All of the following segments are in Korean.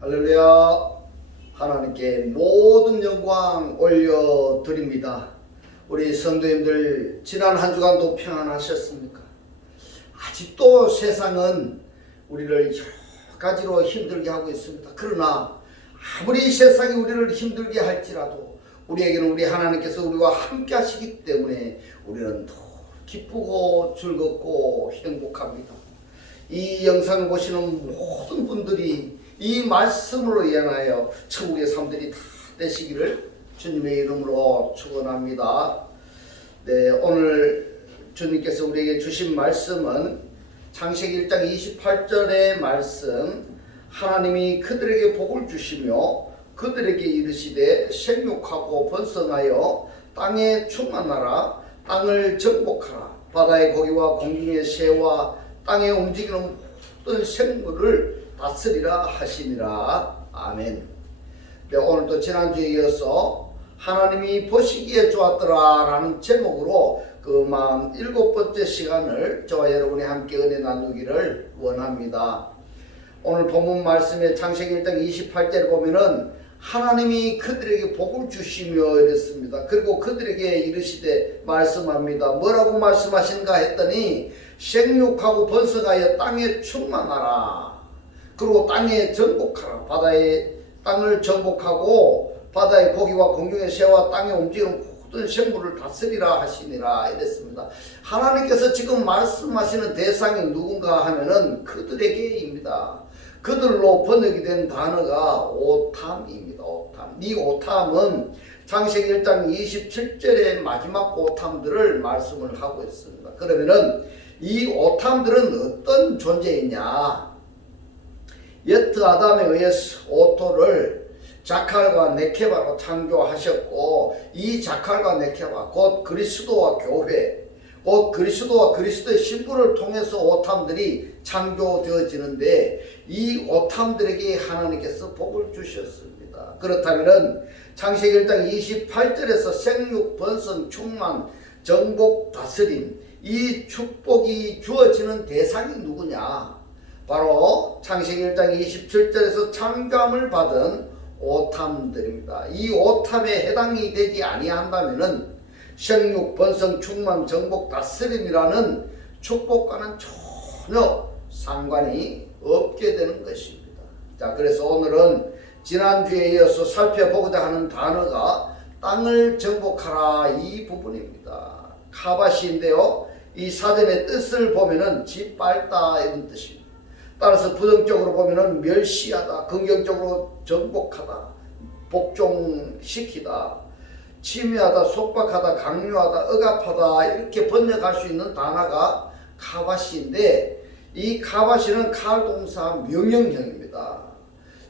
할렐루야. 하나님께 모든 영광 올려드립니다. 우리 성도님들 지난 한 주간도 평안하셨습니까? 아직도 세상은 우리를 여러 가지로 힘들게 하고 있습니다. 그러나 아무리 세상이 우리를 힘들게 할지라도 우리에게는 우리 하나님께서 우리와 함께 하시기 때문에 우리는 더 기쁘고 즐겁고 행복합니다. 이 영상을 보시는 모든 분들이 이 말씀으로 인하여 천국의 삶들이 다 되시기를 주님의 이름으로 축원합니다. 네, 오늘 주님께서 우리에게 주신 말씀은 창세기 1장 28절의 말씀, 하나님이 그들에게 복을 주시며 그들에게 이르시되 생육하고 번성하여 땅에 충만하라. 땅을 정복하라. 바다의 고기와 공중의 새와 땅에 움직이는 모든 생물을 다스리라 하시니라. 아멘. 네, 오늘도 지난주에 이어서 하나님이 보시기에 좋았더라 라는 제목으로 그 47번째 시간을 저와 여러분이 함께 은혜 나누기를 원합니다. 오늘 본문 말씀의 창세기 1장 28절을 보면은 하나님이 그들에게 복을 주시며 이랬습니다. 그리고 그들에게 이르시되 말씀합니다. 뭐라고 말씀하신가 했더니 생육하고 번성하여 땅에 충만하라. 그리고 땅에 정복하라. 바다의 땅을 정복하고 바다의 고기와 공중의 새와 땅에 움직이는 모든 생물을 다스리라 하시니라 이랬습니다. 하나님께서 지금 말씀하시는 대상이 누군가 하면은 그들에게입니다. 그들로 번역이 된 단어가 오탐입니다. 오탐. 이 오탐은 창세기 1장 27절의 마지막 오탐들을 말씀을 하고 있습니다. 그러면은 이 오탐들은 어떤 존재이냐? 여트 아담에 의해서 오토를 자칼과 네케바로 창조하셨고, 이 자칼과 네케바 곧 그리스도와 교회, 곧 그리스도와 그리스도의 신부를 통해서 오탐들이 창조되어지는데 이 오탐들에게 하나님께서 복을 주셨습니다. 그렇다면 창세기 1장 28절에서 생육, 번성, 충만, 정복, 다스림, 이 축복이 주어지는 대상이 누구냐? 바로 창세기 1장 27절에서 창조함을 받은 오탐들입니다. 이 오탐에 해당이 되지 아니한다면은 생육, 번성, 충만, 정복, 다스림이라는 축복과는 전혀 상관이 없게 되는 것입니다. 자, 그래서 오늘은 지난주에 이어서 살펴보고자 하는 단어가 땅을 정복하라 이 부분입니다. 카바시인데요. 이 사전의 뜻을 보면은 짓밟다 이런 뜻입니다. 따라서 부정적으로 보면은 멸시하다, 긍정적으로 정복하다, 복종시키다, 침해하다, 속박하다, 강요하다, 억압하다 이렇게 번역할 수 있는 단어가 카바시인데 이 카바시는 칼동사 명령형입니다.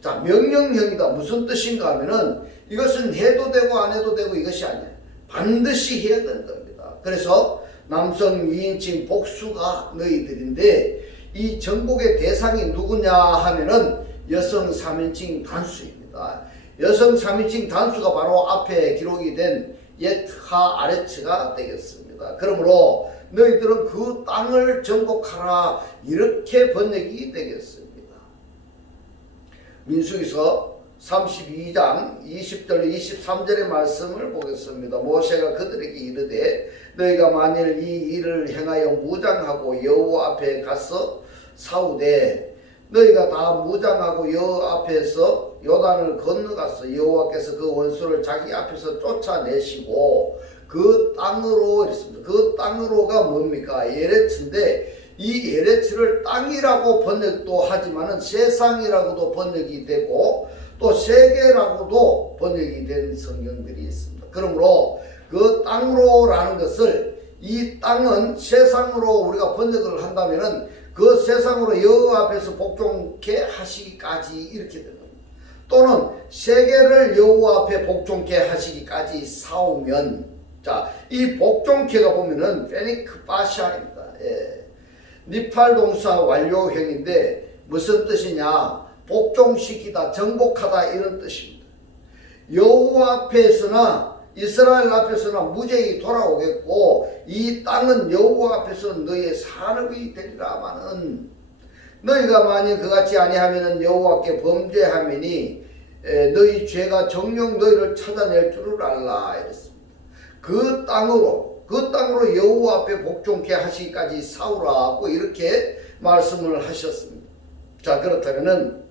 자, 명령형이다. 무슨 뜻인가 하면은 이것은 해도 되고 안 해도 되고 이것이 아니에요. 반드시 해야 되는 겁니다. 그래서 남성 2인칭 복수가 너희들인데 이 정복의 대상이 누구냐 하면은 여성 3인칭 단수입니다. 여성 3인칭 단수가 바로 앞에 기록이 된 옙하 아레츠가 되겠습니다. 그러므로 너희들은 그 땅을 정복하라 이렇게 번역이 되겠습니다. 민수기서 32장 20절 23절의 말씀을 보겠습니다. 모세가 그들에게 이르되 너희가 만일 이 일을 행하여 무장하고 여호와 앞에 가서 싸우되 너희가 다 무장하고 여호와 앞에서 요단을 건너가서 여호와께서 그 원수를 자기 앞에서 쫓아내시고 그 땅으로 이랬습니다. 그 땅으로가 뭡니까? 에레츠인데 이 에레츠를 땅이라고 번역도 하지만은 세상이라고도 번역이 되고 또 세계라고도 번역이 된 성경들이 있습니다. 그러므로 그 땅으로라는 것을 이 땅은 세상으로 우리가 번역을 한다면은 그 세상으로 여호와 앞에서 복종케 하시기까지 이렇게 되는 겁니다. 또는 세계를 여호와 앞에 복종케 하시기까지 싸우면 자, 이 복종케가 보면은 페니크 바샤입니다. 예. 니팔 동사 완료형인데 무슨 뜻이냐? 복종시키다, 정복하다 이런 뜻입니다. 여호와 앞에서나 이스라엘 앞에서나 무죄히 돌아오겠고 이 땅은 여호와 앞에서 너희의 산업이 되리라마는 너희가 만일 그같이 아니하면은 여호와께 범죄하매니 너희 죄가 정녕 너희를 찾아낼 줄을 알라 이랬습니다. 그 땅으로 여호와 앞에 복종케 하시기까지 싸우라고 이렇게 말씀을 하셨습니다. 자, 그렇다면은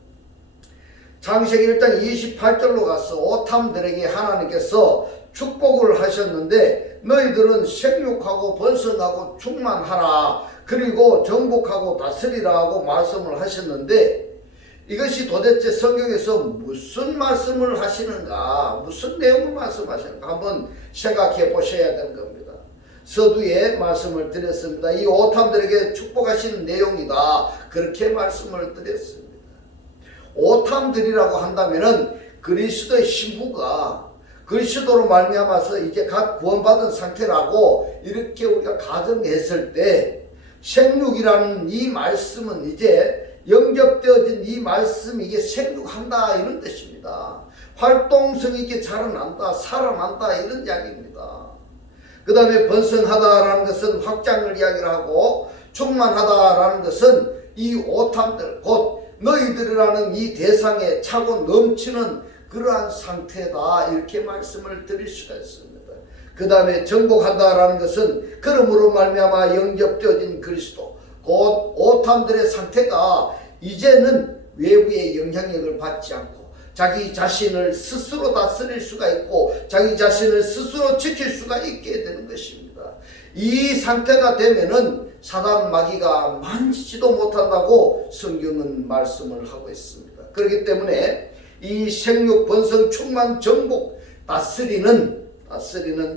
창세기 1장 28절로 가서 오탐들에게 하나님께서 축복을 하셨는데 너희들은 생육하고 번성하고 충만하라 그리고 정복하고 다스리라고 말씀을 하셨는데 이것이 도대체 성경에서 무슨 말씀을 하시는가, 무슨 내용을 말씀하시는가 한번 생각해 보셔야 되는 겁니다. 서두에 말씀을 드렸습니다. 이 오탐들에게 축복하시는 내용이다 그렇게 말씀을 드렸습니다. 오탐들이라고 한다면은 그리스도의 신부가 그리스도로 말미암아서 이제 각 구원받은 상태라고 이렇게 우리가 가정했을 때 생육이라는 이 말씀은 이제 영접되어진 이 말씀이 이게 생육한다 이런 뜻입니다. 활동성 있게 자라난다, 살아난다 이런 이야기입니다. 그 다음에 번성하다라는 것은 확장을 이야기를 하고 충만하다라는 것은 이 오탐들 곧 너희들이라는 이 대상에 차고 넘치는 그러한 상태다 이렇게 말씀을 드릴 수가 있습니다. 그 다음에 정복한다라는 것은 그러므로 말미암아 영접되어진 그리스도 곧 오탐들의 상태가 이제는 외부의 영향력을 받지 않고 자기 자신을 스스로 다스릴 수가 있고 자기 자신을 스스로 지킬 수가 있게 되는 것입니다. 이 상태가 되면은 사단 마귀가 만지지도 못한다고 성경은 말씀을 하고 있습니다. 그렇기 때문에 이 생육 번성 충만 정복 다스리는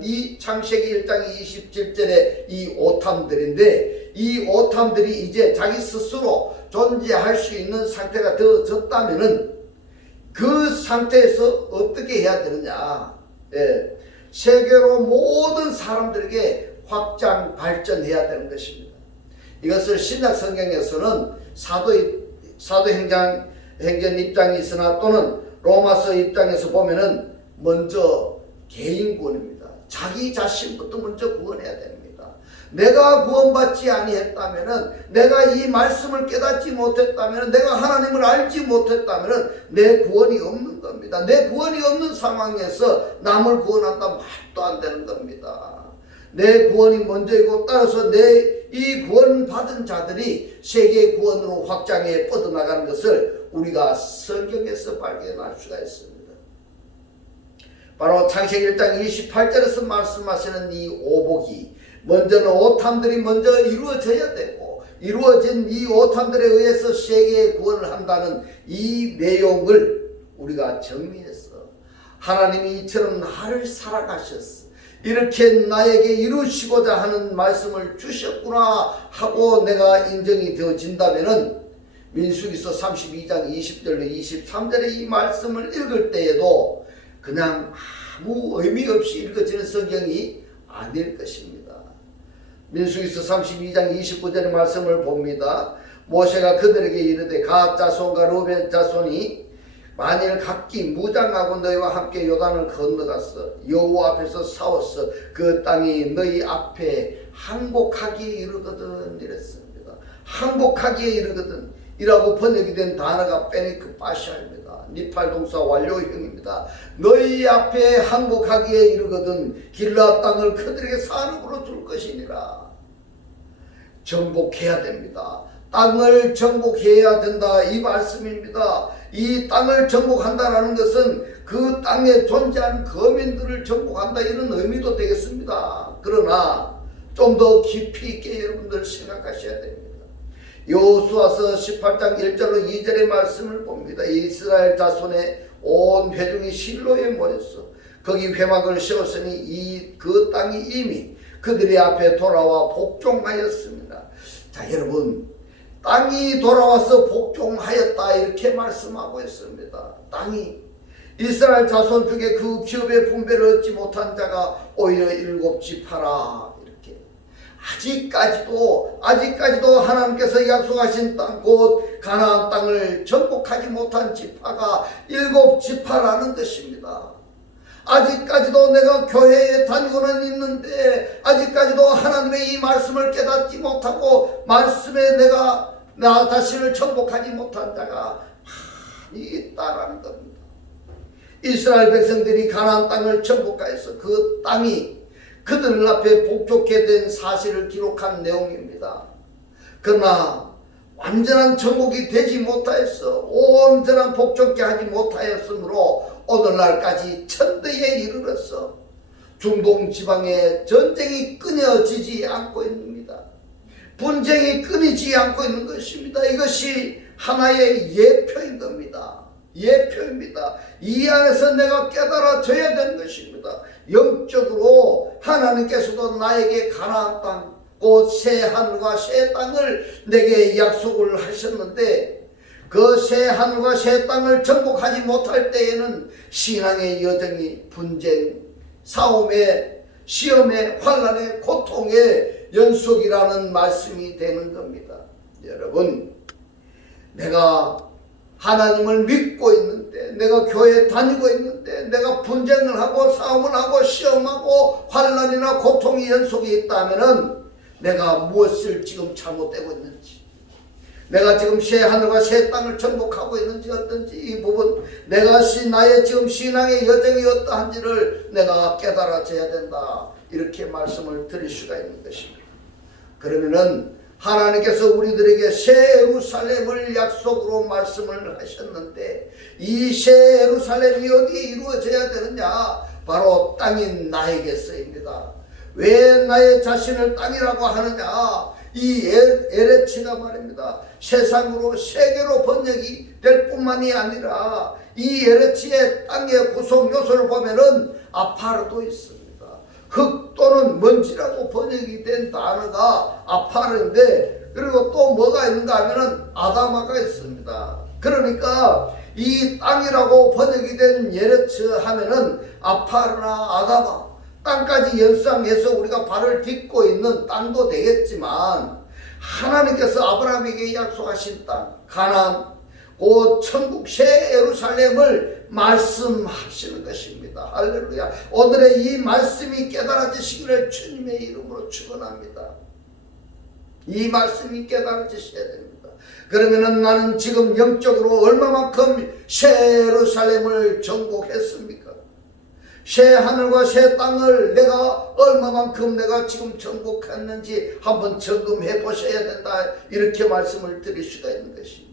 이 창세기 1장 27절의 이 오탐들인데 이 오탐들이 이제 자기 스스로 존재할 수 있는 상태가 되어졌다면은 그 상태에서 어떻게 해야 되느냐? 세계로 모든 사람들에게 확장 발전해야 되는 것입니다. 이것을 신약 성경에서는 사도행전 입장이 있으나 또는 로마서 입장에서 보면은 먼저 개인 구원입니다. 자기 자신부터 먼저 구원해야 됩니다. 내가 구원받지 아니했다면은 내가 이 말씀을 깨닫지 못했다면은 내가 하나님을 알지 못했다면은 내 구원이 없는 겁니다. 내 구원이 없는 상황에서 남을 구원한다 말도 안 되는 겁니다. 내 구원이 먼저이고 따라서 내 이 구원받은 자들이 세계 구원으로 확장해 뻗어나가는 것을 우리가 성경에서 발견할 수가 있습니다. 바로 창세기 1장 28절에서 말씀하시는 이 오복이 먼저는 오탐들이 먼저 이루어져야 되고 이루어진 이 오탐들에 의해서 세계의 구원을 한다는 이 내용을 우리가 정리해서 하나님이 이처럼 나를 살아가셨어 이렇게 나에게 이루시고자 하는 말씀을 주셨구나 하고 내가 인정이 되어진다면은 민수기서 32장 20절로 23절의 이 말씀을 읽을 때에도 그냥 아무 의미 없이 읽어지는 성경이 아닐 것입니다. 민수기서 32장 29절의 말씀을 봅니다. 모세가 그들에게 이르되 갓 자손과 루벤 자손이 만일 각기 무장하고 너희와 함께 요단을 건너갔어 여호와 앞에서 싸웠어 그 땅이 너희 앞에 항복하기에 이르거든 이랬습니다. 항복하기에 이르거든 이라고 번역이 된 단어가 페니크 파샤입니다. 니팔동사 완료형입니다. 너희 앞에 항복하기에 이르거든 길라 땅을 그들에게 산업으로 줄 것이니라. 정복해야 됩니다. 땅을 정복해야 된다 이 말씀입니다. 이 땅을 정복한다라는 것은 그 땅에 존재하는 거민들을 정복한다 이런 의미도 되겠습니다. 그러나 좀 더 깊이 있게 여러분들 생각하셔야 됩니다. 여호수아서 18장 1절로 2절의 말씀을 봅니다. 이스라엘 자손의 온 회중이 실로에 모였어. 거기 회막을 세웠으니 그 땅이 이미 그들의 앞에 돌아와 복종하였습니다. 자, 여러분 땅이 돌아와서 복종하였다 이렇게 말씀하고 있습니다. 땅이 이스라엘 자손 중에 그 기업의 분배를 얻지 못한 자가 오히려 7지파라 이렇게 아직까지도 하나님께서 약속하신 땅 곧 가나안 땅을 정복하지 못한 지파가 7지파라는 것입니다. 아직까지도 내가 교회에 다니고는 있는데 아직까지도 하나님의 이 말씀을 깨닫지 못하고 말씀에 내가 나 자신을 정복하지 못한 자가 많이 있다라는 겁니다. 이스라엘 백성들이 가나안 땅을 정복하여서 그 땅이 그들 앞에 복종케 된 사실을 기록한 내용입니다. 그러나 완전한 정복이 되지 못하여서 온전한 복종케 하지 못하였으므로 오늘날까지 천대에 이르러서 중동 지방에 전쟁이 끊어지지 않고 있습니다. 분쟁이 끊이지 않고 있는 것입니다. 이것이 하나의 예표인 겁니다. 예표입니다. 이 안에서 내가 깨달아져야 되는 것입니다. 영적으로 하나님께서도 나에게 가나안 땅, 곧 새 하늘과 새 땅을 내게 약속을 하셨는데 그 새 하늘과 새 땅을 정복하지 못할 때에는 신앙의 여정이 분쟁, 싸움의, 시험의, 환난의, 고통의 연속이라는 말씀이 되는 겁니다. 여러분, 내가 하나님을 믿고 있는데, 내가 교회에 다니고 있는데, 내가 분쟁을 하고 싸움을 하고 시험하고 환난이나 고통이 연속이 있다면은 내가 무엇을 지금 잘못되고 있는지, 내가 지금 새 하늘과 새 땅을 정복하고 있는지 어떤지, 이 부분 내가 나의 지금 신앙의 여정이 어떠한지를 내가 깨달아져야 된다, 이렇게 말씀을 드릴 수가 있는 것입니다. 그러면은 하나님께서 우리들에게 새 예루살렘을 약속으로 말씀을 하셨는데 이 새 예루살렘이 어디에 이루어져야 되느냐? 바로 땅인 나에게서입니다. 왜 나의 자신을 땅이라고 하느냐? 이 에레치가 말입니다. 세상으로 세계로 번역이 될 뿐만이 아니라 이 에레치의 땅의 구성 요소를 보면은 아파르도 있습니다. 흙 또는 먼지라고 번역이 된 단어가 아파르인데, 그리고 또 뭐가 있는가 하면은 아다마가 있습니다. 그러니까 이 땅이라고 번역이 된 예레츠 하면은 아파르나 아다마, 땅까지 연상해서 우리가 발을 딛고 있는 땅도 되겠지만, 하나님께서 아브라함에게 약속하신 땅 가나안, 곧 천국 새 예루살렘을 말씀하시는 것입니다. 할렐루야. 오늘의 이 말씀이 깨달아지시기를 주님의 이름으로 축원합니다. 이 말씀이 깨달아지셔야 됩니다. 그러면은 나는 지금 영적으로 얼마만큼 새 예루살렘을 정복했습니까? 새 하늘과 새 땅을 내가 얼마만큼 내가 지금 정복했는지 한번 점검해 보셔야 된다, 이렇게 말씀을 드릴 수가 있는 것입니다.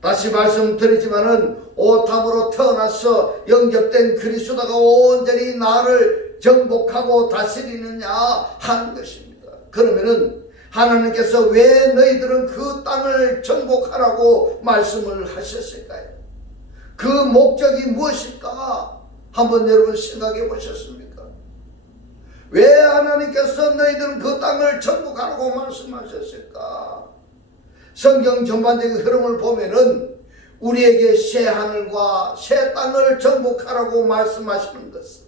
다시 말씀드리지만은 오탑으로 태어나서 영접된 그리스도가 온전히 나를 정복하고 다스리느냐 하는 것입니다. 그러면은 하나님께서 왜 너희들은 그 땅을 정복하라고 말씀을 하셨을까요? 그 목적이 무엇일까? 한번 여러분 생각해 보셨습니까? 왜 하나님께서 너희들은 그 땅을 정복하라고 말씀하셨을까? 성경 전반적인 흐름을 보면은 우리에게 새 하늘과 새 땅을 정복하라고 말씀하시는 것은,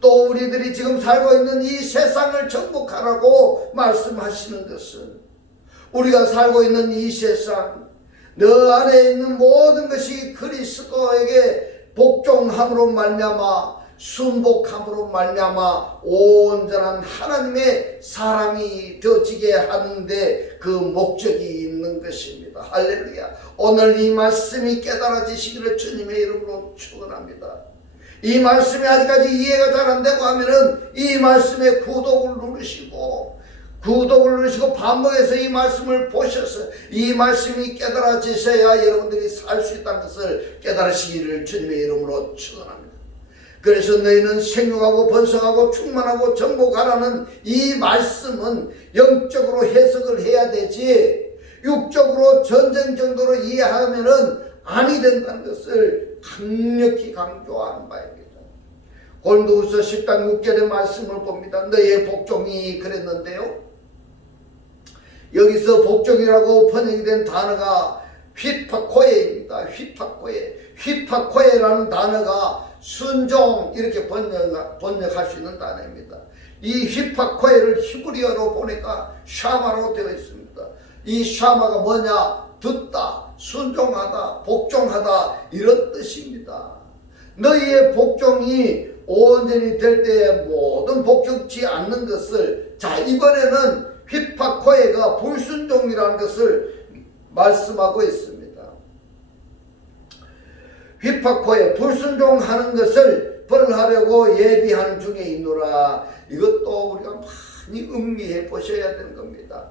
또 우리들이 지금 살고 있는 이 세상을 정복하라고 말씀하시는 것은, 우리가 살고 있는 이 세상, 너 안에 있는 모든 것이 그리스도에게 복종함으로 말미암아, 순복함으로 말미암아 온전한 하나님의 사람이 되어지게 하는데 그 목적이 있는 것입니다. 할렐루야. 오늘 이 말씀이 깨달아지시기를 주님의 이름으로 축원합니다. 이 말씀이 아직까지 이해가 잘 안 되고 하면은 이 말씀에 구독을 누르시고 반복해서 이 말씀을 보셔서 이 말씀이 깨달아지셔야 여러분들이 살 수 있다는 것을 깨달으시기를 주님의 이름으로 축원합니다. 그래서 너희는 생육하고 번성하고 충만하고 정복하라는 이 말씀은 영적으로 해석을 해야 되지, 육적으로 전쟁 정도로 이해하면은 아니 된다는 것을 강력히 강조하는 바입니다. 고린도후서 10장 6절의 말씀을 봅니다. 너희의 복종이 그랬는데요, 여기서 복종이라고 번역이 된 단어가 휘파코에입니다. 휘파코에라는 단어가 순종, 이렇게 번역할 수 있는 단어입니다. 이 휘파코에를 히브리어로 보니까 샤마로 되어 있습니다. 이 샤마가 뭐냐? 듣다, 순종하다, 복종하다, 이런 뜻입니다. 너희의 복종이 온전히 될 때에 모든 복종치 않는 것을, 자, 이번에는 휘파코에가 불순종이라는 것을 말씀하고 있습니다. 휘파코에 불순종하는 것을 벌하려고 예비하는 중에 있노라. 이것도 우리가 많이 음미해 보셔야 되는 겁니다.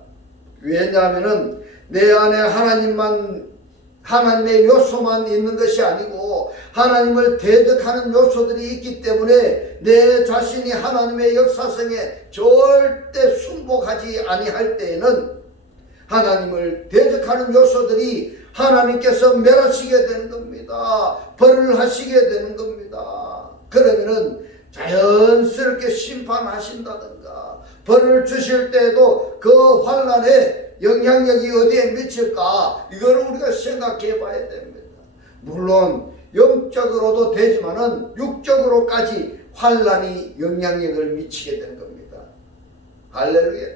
왜냐하면 내 안에 하나님의 요소만 있는 것이 아니고 하나님을 대적하는 요소들이 있기 때문에 내 자신이 하나님의 역사성에 절대 순복하지 아니할 때에는 하나님을 대적하는 요소들이 하나님께서 멸하시게 되는 겁니다. 벌을 하시게 되는 겁니다. 그러면은 자연스럽게 심판하신다든가 벌을 주실 때에도 그 환난의 영향력이 어디에 미칠까, 이거를 우리가 생각해 봐야 됩니다. 물론 영적으로도 되지만은 육적으로까지 환난이 영향력을 미치게 되는 겁니다. 할렐루야.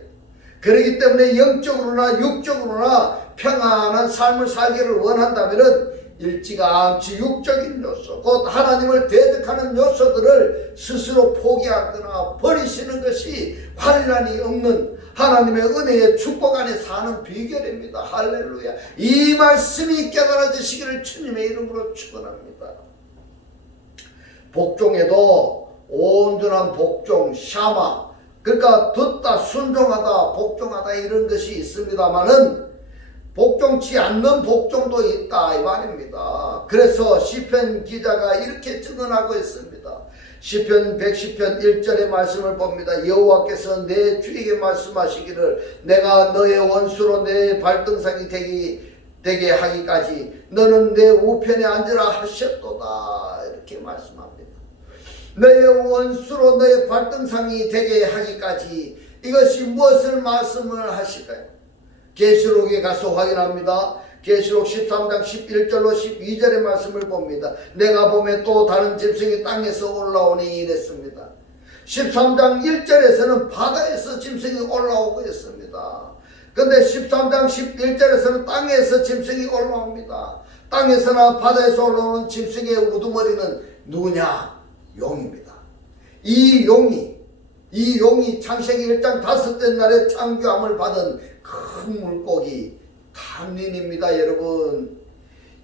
그렇기 때문에 영적으로나 육적으로나 평안한 삶을 살기를 원한다면은 일찌감치 육적인 요소, 곧 하나님을 대적하는 요소들을 스스로 포기하거나 버리시는 것이 환난이 없는 하나님의 은혜의 축복 안에 사는 비결입니다. 할렐루야. 이 말씀이 깨달아지시기를 주님의 이름으로 축원합니다. 복종에도 온전한 복종, 샤마, 그러니까 듣다, 순종하다, 복종하다 이런 것이 있습니다만은 복종치 않는 복종도 있다 이 말입니다. 그래서 시편 기자가 이렇게 증언하고 있습니다. 시편 110편 1절의 말씀을 봅니다. 여호와께서 내 주에게 말씀하시기를 내가 너의 원수로 내 발등상이 되게 하기까지 너는 내 우편에 앉으라 하셨도다, 이렇게 말씀합니다. 너의 원수로 너의 발등상이 되게 하기까지, 이것이 무엇을 말씀을 하실까요? 계시록에 가서 확인합니다. 계시록 13장 11절로 12절의 말씀을 봅니다. 내가 보매 또 다른 짐승이 땅에서 올라오니 이랬습니다. 13장 1절에서는 바다에서 짐승이 올라오고 있습니다. 그런데 13장 11절에서는 땅에서 짐승이 올라옵니다. 땅에서나 바다에서 올라오는 짐승의 우두머리는 누구냐? 용입니다. 이 용이 창세기 1장 5째 날에 창조함을 받은 큰 물고기 탄닌입니다. 여러분,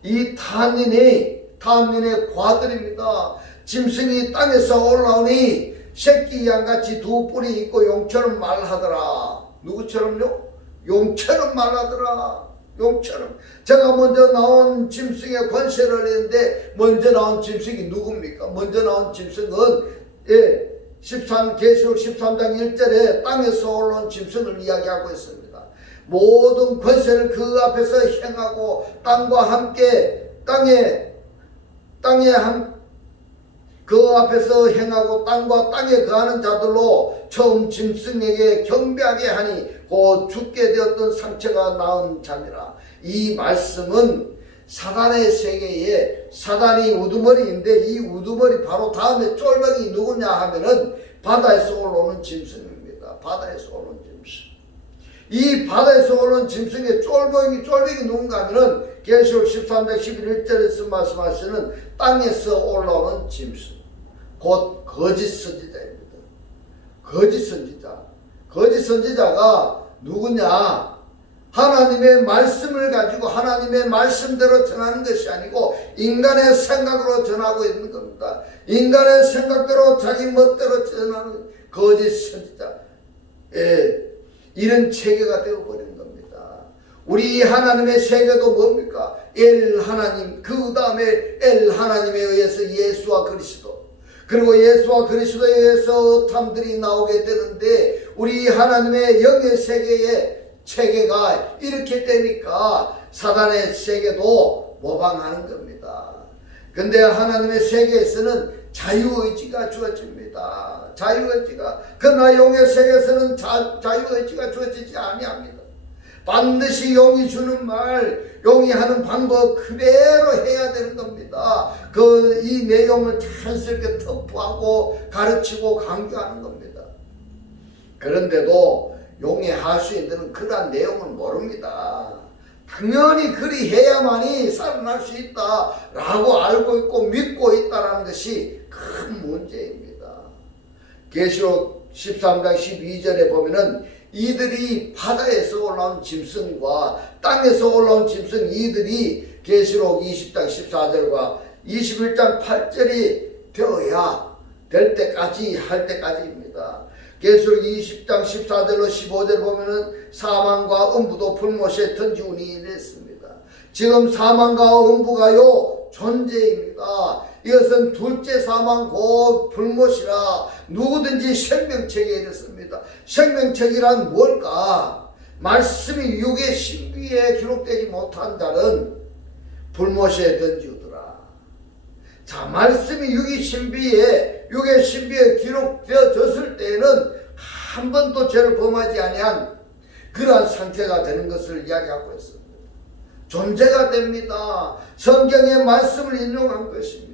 이 탄닌의 과들입니다. 짐승이 땅에서 올라오니 새끼 양같이 두 뿔이 있고 용처럼 말하더라. 누구처럼요? 용처럼 말하더라. 용처럼. 제가 먼저 나온 짐승의 권세를 했는데 먼저 나온 짐승이 누굽니까? 먼저 나온 짐승은 계시록 13장 1절에 땅에서 올라온 짐승을 이야기하고 있습니다. 모든 권세를 그 앞에서 행하고 땅과 함께 그 앞에서 행하고 땅과 땅에 거하는 자들로 처음 짐승에게 경배하게 하니 곧 죽게 되었던 상처가 나은 자니라. 이 말씀은 사단의 세계에 사단이 우두머리인데 이 우두머리 바로 다음에 쫄병이 누구냐 하면은 바다에서 올라오는 짐승입니다. 바다에서 올라오는 짐승. 이 바다에서 올라오는 짐승의 쫄병이 누군가 하면은 계시록 13장 11절에서 말씀하시는 땅에서 올라오는 짐승, 곧 거짓 선지자입니다. 거짓 선지자가 누구냐? 하나님의 말씀을 가지고 하나님의 말씀대로 전하는 것이 아니고 인간의 생각으로 전하고 있는 겁니다. 인간의 생각대로 자기 멋대로 전하는 거짓 선지자, 이런 체계가 되어버리는 겁니다. 우리 하나님의 세계도 뭡니까? 엘 하나님, 그 다음에 엘 하나님에 의해서 예수와 그리스도, 그리고 예수와 그리스도에 의해서 탐들이 나오게 되는데 우리 하나님의 영의 세계의 체계가 이렇게 되니까 사단의 세계도 모방하는 겁니다. 근데 하나님의 세계에서는 자유의지가 주어집니다. 자유의지가. 그러나 용의 세계에서는 자유의지가 주어지지 아니합니다. 반드시 용이 주는 말, 용이 하는 방법 그대로 해야 되는 겁니다. 이 내용을 자연스럽게 터프하고 가르치고 강조하는 겁니다. 그런데도 용의 하수인들은 그러한 내용을 모릅니다. 당연히 그리 해야만이 살아날 수 있다라고 알고 있고 믿고 있다는 것이 큰 문제입니다. 계시록 13장 12절에 보면은 이들이 바다에서 올라온 짐승과 땅에서 올라온 짐승 이들이 계시록 20장 14절과 21장 8절이 되어야 될 때까지 할 때까지입니다. 계시록 20장 14절로 15절 보면은 사망과 음부도 불못에 던지우니 이랬습니다. 지금 사망과 음부가요 존재입니다. 이것은 둘째 사망 곧 불못이라 누구든지 생명책에 이르습니다. 생명책이란 뭘까? 말씀이 육의 신비에 기록되지 못한 자는 불못에 던지우더라. 자, 말씀이 육의 신비에 기록되어졌을 때에는 한 번도 죄를 범하지 아니한 그러한 상태가 되는 것을 이야기하고 있습니다. 존재가 됩니다. 성경의 말씀을 인용한 것입니다.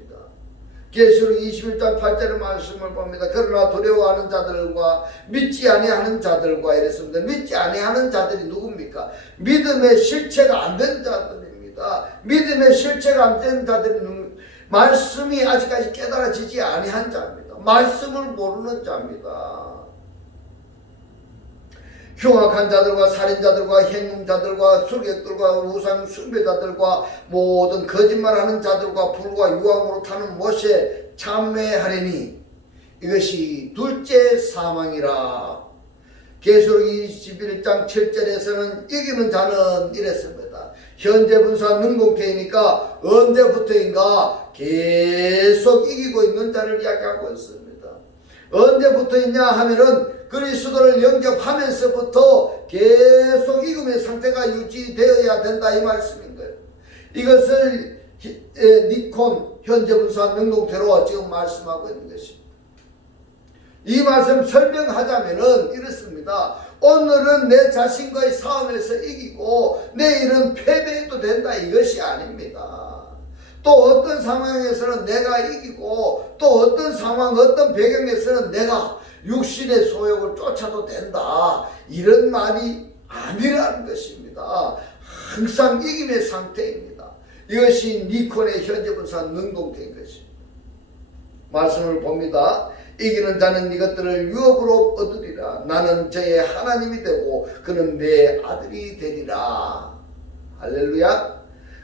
계시록 21장 8절의 말씀을 봅니다. 그러나 두려워하는 자들과 믿지 아니하는 자들과 이랬습니다. 믿지 아니하는 자들이 누굽니까? 믿음의 실체가 안 된 자들입니다. 믿음의 실체가 안 된 자들은 말씀이 아직까지 깨달아지지 아니한 자입니다. 말씀을 모르는 자입니다. 흉악한 자들과 살인자들과 행음자들과 술객들과 우상 숭배자들과 모든 거짓말하는 자들과 불과 유황으로 타는 못에 참매하리니 이것이 둘째 사망이라. 계시록 21장 7절에서는 이기는 자는 이랬습니다. 현재 분사 능동태이니까 언제부터인가 계속 이기고 있는 자를 이야기하고 있습니다. 언제부터있냐 하면은 그리스도를 영접하면서부터 계속 이금의 상태가 유지되어야 된다 이 말씀인 거예요. 이것을 니콘 현재분사 능동태로 지금 말씀하고 있는 것입니다. 이 말씀 설명하자면은 이렇습니다. 오늘은 내 자신과의 싸움에서 이기고 내일은 패배해도 된다 이것이 아닙니다. 또 어떤 상황에서는 내가 이기고 또 어떤 상황 어떤 배경에서는 내가 육신의 소욕을 쫓아도 된다 이런 말이 아니라는 것입니다. 항상 이김의 상태입니다. 이것이 니콘의 현재분사 능동태인 것입니다. 말씀을 봅니다. 이기는 자는 이것들을 유업으로 얻으리라. 나는 저의 하나님이 되고 그는 내 아들이 되리라. 할렐루야.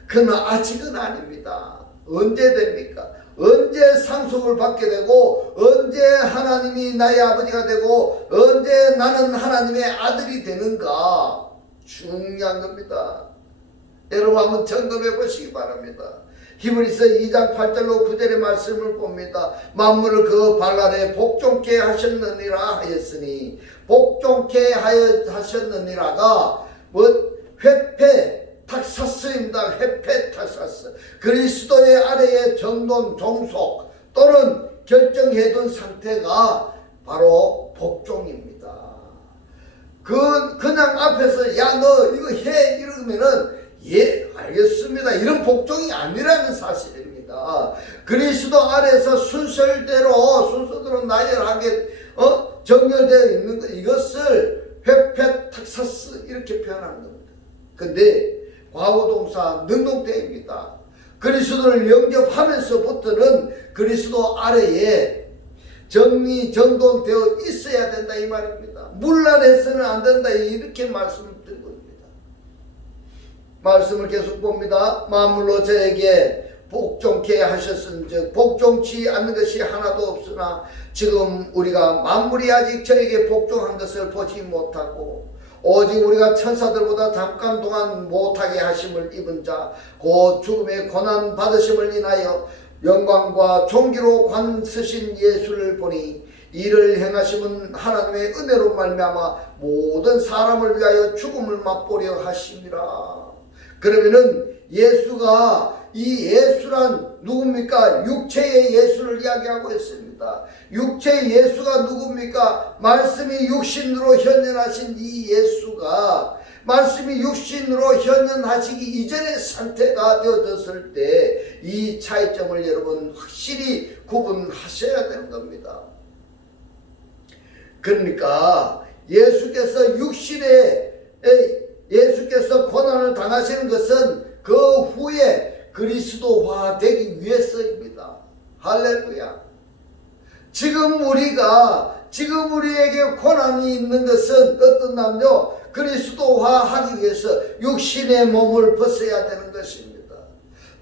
그는 아직은 아닙니다. 언제 됩니까? 언제 상속을 받게 되고 언제 하나님이 나의 아버지가 되고 언제 나는 하나님의 아들이 되는가 중요한 겁니다. 여러분 한번 점검해 보시기 바랍니다. 히브리서 2장 8절로 9절의 말씀을 봅니다. 만물을 그 발 아래 복종케 하셨느니라 하였으니 복종케 하셨느니라가 회패 탁사스입니다. 회패 탁사스. 그리스도의 아래의 정돈 종속 또는 결정해둔 상태가 바로 복종입니다. 그냥 앞에서 야 너 이거 해 이러면은 예 알겠습니다 이런 복종이 아니라는 사실입니다. 그리스도 아래에서 순서대로 나열하게 정렬되어 있는 것 이것을 회패 탁사스 이렇게 표현하는 겁니다. 근데 과거동사 능동태입니다. 그리스도를 영접하면서부터는 그리스도 아래에 정돈되어 있어야 된다 이 말입니다. 물란해서는 안 된다 이렇게 말씀을 드리고 있습니다. 말씀을 계속 봅니다. 만물로 저에게 복종케 하셨은즉 복종치 않는 것이 하나도 없으나 지금 우리가 만물이 아직 저에게 복종한 것을 보지 못하고 오직 우리가 천사들보다 잠깐 동안 못하게 하심을 입은 자 곧 죽음의 고난 받으심을 인하여 영광과 존귀로 관쓰신 예수를 보니 이를 행하심은 하나님의 은혜로 말미암아 모든 사람을 위하여 죽음을 맛보려 하심이라. 그러면은 예수가 이 예수란 누굽니까? 육체의 예수를 이야기하고 있습니다. 육체의 예수가 누굽니까? 말씀이 육신으로 현현하신 이 예수가 말씀이 육신으로 현현하시기 이전의 상태가 되어졌을 때 이 차이점을 여러분 확실히 구분하셔야 되는 겁니다. 그러니까 예수께서 고난을 당하시는 것은 그 후에 그리스도화 되기 위해서입니다. 할렐루야. 지금 우리가 지금 우리에게 고난이 있는 것은 어떤 남녀 그리스도화하기 위해서 육신의 몸을 벗어야 되는 것입니다.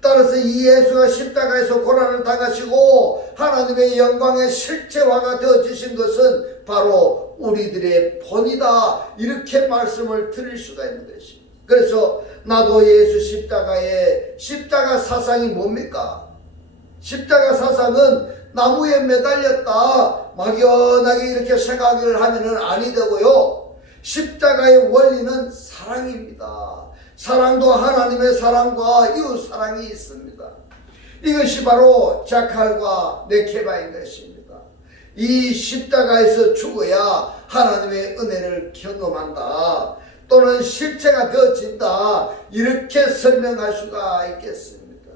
따라서 이 예수가 십자가에서 고난을 당하시고 하나님의 영광의 실체화가 되어지신 것은 바로 우리들의 본이다, 이렇게 말씀을 드릴 수가 있는 것입니다. 그래서 나도 예수 십자가 사상이 뭡니까? 십자가 사상은 나무에 매달렸다 막연하게 이렇게 생각을 하면은 아니 되고요, 십자가의 원리는 사랑입니다. 사랑도 하나님의 사랑과 이웃 사랑이 있습니다. 이것이 바로 자칼과 네케바인 것입니다. 이 십자가에서 죽어야 하나님의 은혜를 경험한다, 또는 실체가 되어진다, 이렇게 설명할 수가 있겠습니다.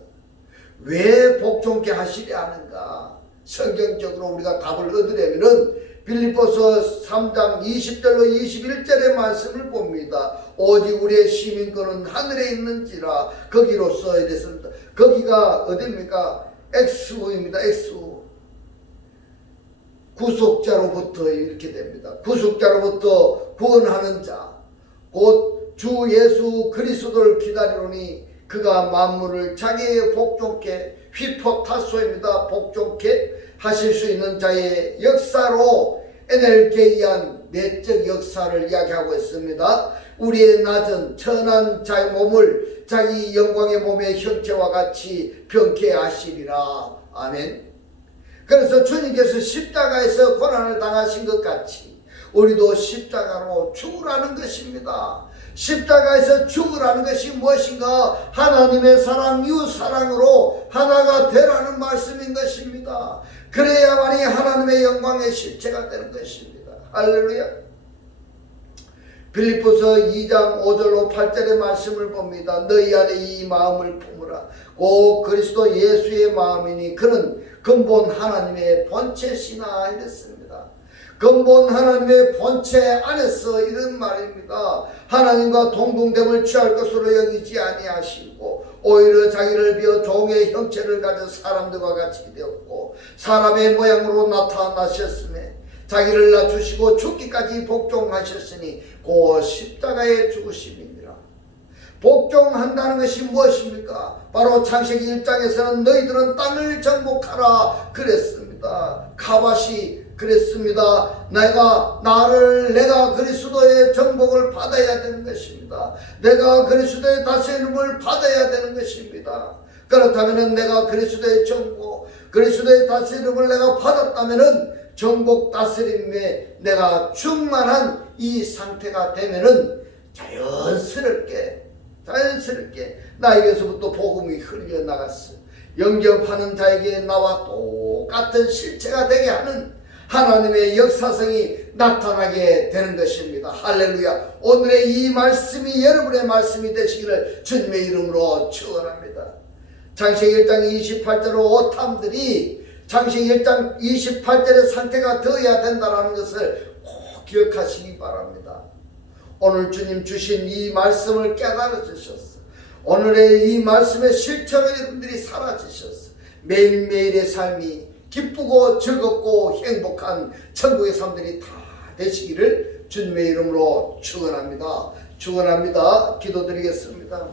왜 복종케 하시려 하는가? 성경적으로 우리가 답을 얻으려면은 빌립보서 3장 20절로 21절의 말씀을 봅니다. 오직 우리의 시민권은 하늘에 있는지라 거기로 써야 됐습니다. 거기가 어디입니까? 엑스우입니다. 엑스우. 구속자로부터 이렇게 됩니다. 구속자로부터 구원하는 자, 곧 주 예수 그리스도를 기다리노니 그가 만물을 자기의 복종케, 휘포타소입니다. 복종케 하실 수 있는 자의 역사로 에넬게이한 내적 역사를 이야기하고 있습니다. 우리의 낮은 천한 자의 몸을 자기 영광의 몸의 형체와 같이 병케 하시리라. 아멘. 그래서 주님께서 십자가에서 고난을 당하신 것 같이 우리도 십자가로 죽으라는 것입니다. 십자가에서 죽으라는 것이 무엇인가? 하나님의 사랑, 이웃 사랑으로 하나가 되라는 말씀인 것입니다. 그래야만이 하나님의 영광의 실체가 되는 것입니다. 할렐루야. 빌립보서 2장 5절로 8절의 말씀을 봅니다. 너희 안에 이 마음을 품으라. 곧 그리스도 예수의 마음이니 그는 근본 하나님의 본체시나 이랬습니다. 근본 하나님의 본체 안에서 이런 말입니다. 하나님과 동등됨을 취할 것으로 여기지 아니하시고 오히려 자기를 비어 종의 형체를 가진 사람들과 같이 되었고 사람의 모양으로 나타나셨음에 자기를 낮추시고 죽기까지 복종하셨으니 그 십자가의 죽으심이니라. 복종한다는 것이 무엇입니까? 바로 창세기 1장에서는 너희들은 땅을 정복하라 그랬습니다. 가밧이 그랬습니다. 내가 그리스도의 정복을 받아야 되는 것입니다. 내가 그리스도의 다스림을 받아야 되는 것입니다. 그렇다면 내가 그리스도의 정복, 그리스도의 다스림을 내가 받았다면 정복 다스림에 내가 충만한 이 상태가 되면은 자연스럽게 나에게서부터 복음이 흘려나갔어. 영접하는 자에게 나와 똑같은 실체가 되게 하는 하나님의 역사성이 나타나게 되는 것입니다. 할렐루야. 오늘의 이 말씀이 여러분의 말씀이 되시기를 주님의 이름으로 축원합니다. 창세기 1장 28절로 오탐들이 창세기 1장 28절의 상태가 되어야 된다는 것을 꼭 기억하시기 바랍니다. 오늘 주님 주신 이 말씀을 깨달아 주셨어. 오늘의 이 말씀의 실체로 여러분들이 살아주셨어. 매일매일의 삶이 기쁘고 즐겁고 행복한 천국의 삶들이 다 되시기를 주님의 이름으로 축원합니다. 축원합니다. 기도드리겠습니다.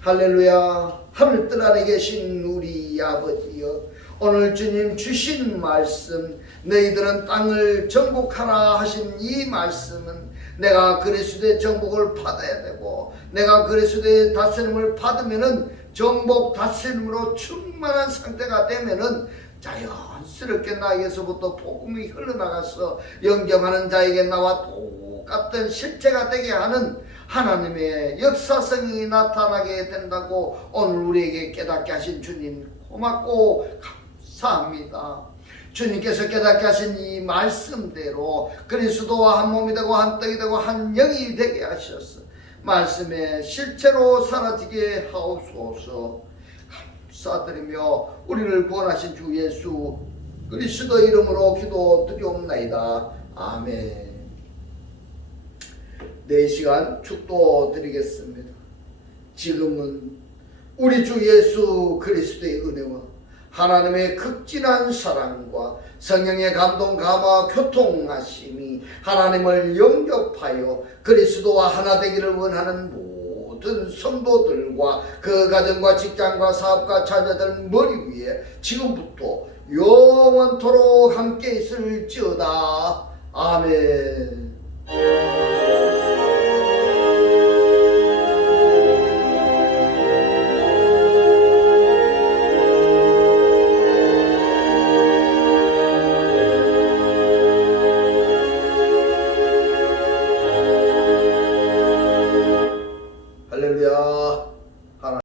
할렐루야. 하늘뜰 안에 계신 우리 아버지여, 오늘 주님 주신 말씀, 너희들은 땅을 정복하라 하신 이 말씀은 내가 그리스도의 정복을 받아야 되고 내가 그리스도의 다스림을 받으면은 정복 다스림으로 충만한 상태가 되면은 자연스럽게 나에게서부터 복음이 흘러나가서 영접하는 자에게 나와 똑같은 실체가 되게 하는 하나님의 역사성이 나타나게 된다고 오늘 우리에게 깨닫게 하신 주님 고맙고 감사합니다. 주님께서 깨닫게 하신 이 말씀대로 그리스도와 한 몸이 되고 한 떡이 되고 한 영이 되게 하셨어. 말씀의 실체로 사라지게 하옵소서. 감사드리며 우리를 구원하신 주 예수 그리스도 이름으로 기도드리옵나이다. 아멘. 네 시간 축도 드리겠습니다. 지금은 우리 주 예수 그리스도의 은혜와 하나님의 극진한 사랑과 성령의 감동 감화 교통하심이 하나님을 영접하여 그리스도와 하나 되기를 원하는 모든 성도들과 그 가정과 직장과 사업과 자녀들 머리 위에 지금부터 영원토록 함께 있을지어다. 아멘.